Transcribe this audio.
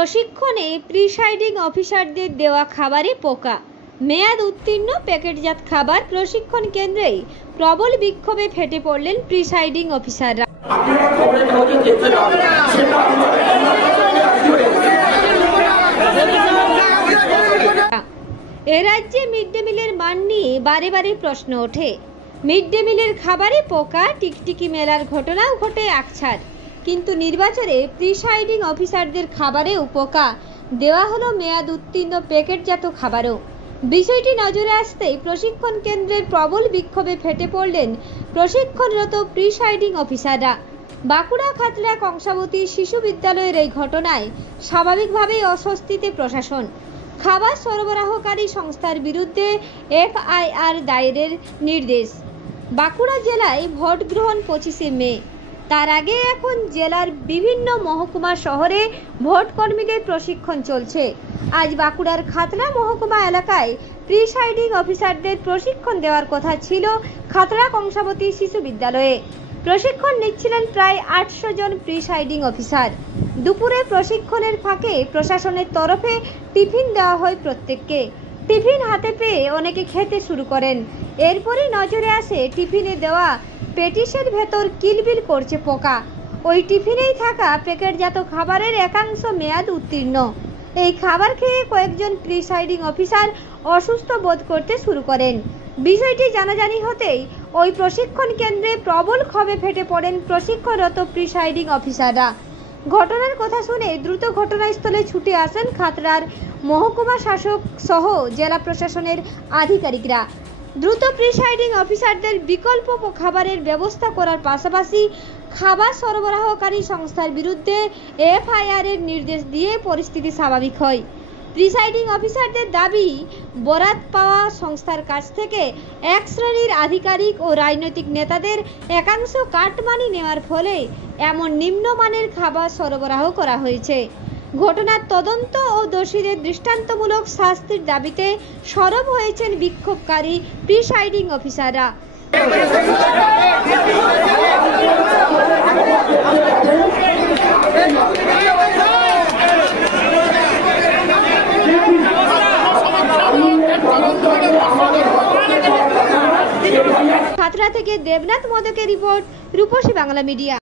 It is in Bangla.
প্রশিক্ষণে প্রিসাইডিং অফিসারদের দেওয়া খাবারে পোকা, মেয়াদ উত্তীর্ণ প্যাকেটজাত খাবার প্রশিক্ষণ কেন্দ্রেই প্রবল বিক্ষোভে ফেটে পড়লেন প্রিসাইডিং অফিসাররা। এ রাজ্যে মিড ডে মিলের মান নিয়ে বারে বারে প্রশ্ন ওঠে। মিড ডে মিলের খাবারে পোকা, টিকটিকি মেলার ঘটনাও ঘটে আকছাড়, কিন্তু নির্বাচনে প্রিসাইডিং অফিসারদের খাবারেও পোকা দেওয়া হলো মেয়াদ উত্তীর্ণ প্যাকেটজাত খাবারও। বিষয়টি নজরে আসতেই প্রশিক্ষণ কেন্দ্রের প্রবল বিক্ষোভে ফেটে পড়লেন প্রশিক্ষণরত প্রিসাইডিং অফিসাররা। বাঁকুড়া খাতড়া কংসাবতী শিশু বিদ্যালয়ের এই ঘটনায় স্বাভাবিকভাবেই অস্বস্তিতে প্রশাসন। খাবার সরবরাহকারী সংস্থার বিরুদ্ধে এফআইআর দায়েরের নির্দেশ। বাঁকুড়া জেলায় ভোট গ্রহণ 25শে মে। তার আগে এখন জেলার বিভিন্ন মহকুমা শহরে ভোট কর্মীদের প্রশিক্ষণ চলছে। আজ বাঁকুড়ার খাতড়া মহকুমা এলাকায় প্রিসাইডিং অফিসারদের প্রশিক্ষণ দেওয়ার কথা ছিল খাতড়া কংসাবতী শিশু বিদ্যালয়ে। প্রশিক্ষণ নিচ্ছিলেন প্রায় 800 জন প্রিসাইডিং অফিসার। দুপুরে প্রশিক্ষণের ফাঁকে প্রশাসনের তরফে টিফিন দেওয়া হয় প্রত্যেককে। টিফিন হাতে পেয়ে অনেকে খেতে শুরু করেন। এরপরই নজরে আসে টিফিনে দেওয়া পেটিসের ভেতর কিলবিল করছে পোকা। ওই টিফিনেই থাকা প্যাকেটজাত খাবারের একাংশ মেয়াদ উত্তীর্ণ। এই খাবার খেয়ে কয়েকজন প্রিসাইডিং অফিসার অসুস্থ বোধ করতে শুরু করেন। বিষয়টি জানাজানি হতেই ওই প্রশিক্ষণ কেন্দ্রে প্রবল ক্ষোভে ফেটে পড়েন প্রশিক্ষণরত প্রিসাইডিং অফিসাররা। ঘটনার কথা শুনে দ্রুত ঘটনাস্থলে ছুটে আসেন খাতড়ার মহকুমা শাসক সহ জেলা প্রশাসনের আধিকারিকরা। দ্রুত প্রিসাইডিং অফিসারদের বিকল্প খাবারের ব্যবস্থা করার পাশাপাশি খাবার সরবরাহকারী সংস্থার বিরুদ্ধে এফআইআর এর নির্দেশ দিয়ে পরিস্থিতি স্বাভাবিক হয়। প্রিসাইডিং অফিসারদের দাবি, বরাত পাওয়া সংস্থার কাছ থেকে এক শ্রেণীর আধিকারিক ও রাজনৈতিক নেতাদের একাংশ কাটমানি নেওয়ার ফলে এমন নিম্নমানের খাবার সরবরাহ করা হয়েছে। ঘটনার তদন্ত ও দোষীদের দৃষ্টান্তমূলক শাস্তির দাবিতে সরব হয়েছেন বিক্ষোভকারী প্রিসাইডিং অফিসাররা। খাতড়া থেকে দেবনাথ মোদকের রিপোর্ট, রূপসী বাংলা মিডিয়া।